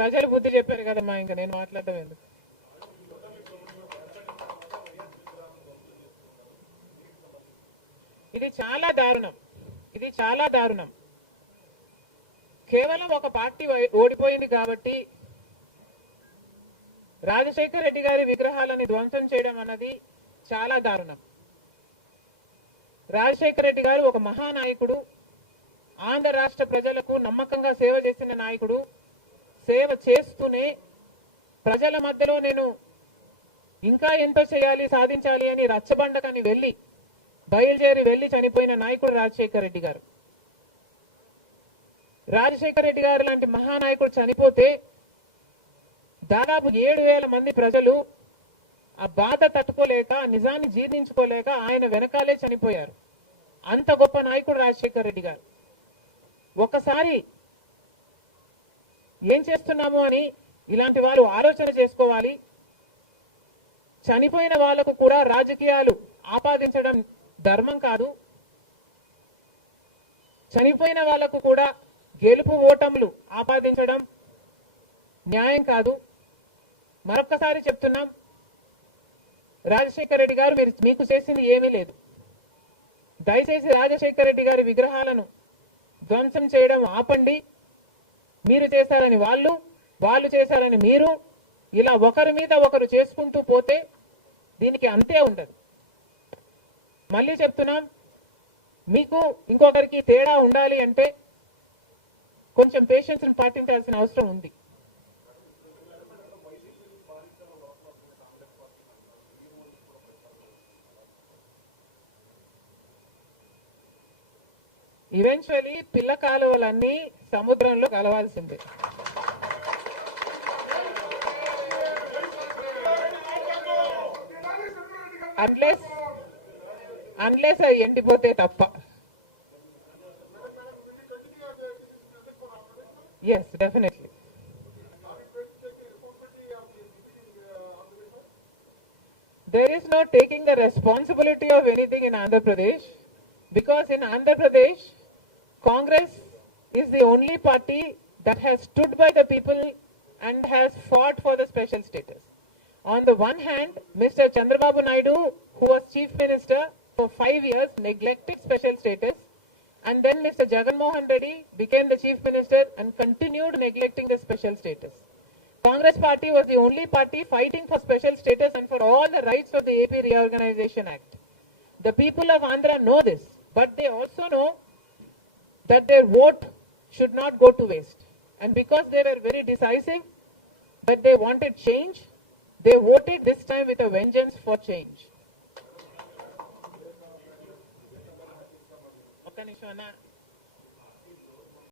ప్రజలు బుద్ధి చెప్పారు కదమ్మా, ఇంకా నేను మాట్లాడటం ఎందుకు. ఇది చాలా దారుణం, ఇది చాలా దారుణం. కేవలం ఒక పార్టీ ఓడిపోయింది కాబట్టి రాజశేఖర్ రెడ్డి గారి విగ్రహాలని ధ్వంసం చేయడం అన్నది చాలా దారుణం. రాజశేఖర్ రెడ్డి గారు ఒక మహానాయకుడు, ఆంధ్ర రాష్ట్ర ప్రజలకు నమ్మకంగా సేవ చేసిన నాయకుడు. సేవ చేస్తూనే ప్రజల మధ్యలో నేను ఇంకా ఎంతో చేయాలి, సాధించాలి అని రచ్చబండకని బయలుదేరి వెళ్లి చనిపోయిన నాయకుడు రాజశేఖర్ రెడ్డి గారు. రాజశేఖర్ రెడ్డి గారు లాంటి మహానాయకుడు చనిపోతే దాదాపు 7,000 మంది ప్రజలు ఆ బాధ తట్టుకోలేక, నిజాన్ని జీర్ణించుకోలేక ఆయన వెనకాలే చనిపోయారు. అంత గొప్ప నాయకుడు రాజశేఖర్ రెడ్డి గారు. ఒకసారి ఏం చేస్తున్నాము అని ఇలాంటి వాళ్ళు ఆలోచన చేసుకోవాలి. చనిపోయిన వాళ్లకు కూడా రాజకీయాలు ఆపాదించడం ధర్మం కాదు. చనిపోయిన వాళ్లకు కూడా గెలుపు ఓటములు ఆపాదించడం న్యాయం కాదు. మరొక్కసారి చెప్తున్నాం, రాజశేఖర్ రెడ్డి గారు మీకు చేసింది ఏమీ లేదు. దయచేసి రాజశేఖర్ రెడ్డి గారి విగ్రహాలను ధ్వంసం చేయడం ఆపండి. మీరు చేశారని వాళ్ళు చేశారని మీరు, ఇలా ఒకరి మీద ఒకరు చేసుకుంటూ పోతే దీనికి అంతే ఉండదు. మళ్ళీ చెప్తున్నాం, మీకు ఇంకొకరికి తేడా ఉండాలి అంటే కొంచెం పేషెన్స్ పాటించాల్సిన అవసరం ఉంది. ఈవెన్చువలీ పిల్ల కాలువలన్నీ సముద్రంలో కలవాల్సిందే. అన్లెస్ అవి ఎండిపోతే తప్ప. Yes, definitely. There is no taking the responsibility of anything in Andhra Pradesh, because in Andhra Pradesh, Congress is the only party that has stood by the people and has fought for the special status. On the one hand, Mr. Chandrababu Naidu, who was Chief Minister for 5 years, neglected special status. And then Mr. Jagan Mohan Reddy became the Chief Minister and continued neglecting the special status. Congress party was the only party fighting for special status and for all the rights of the AP Reorganization Act. The people of Andhra know this, but they also know that their vote should not go to waste. And because they were very decisive, but they wanted change, they voted this time with a vengeance for change. Nish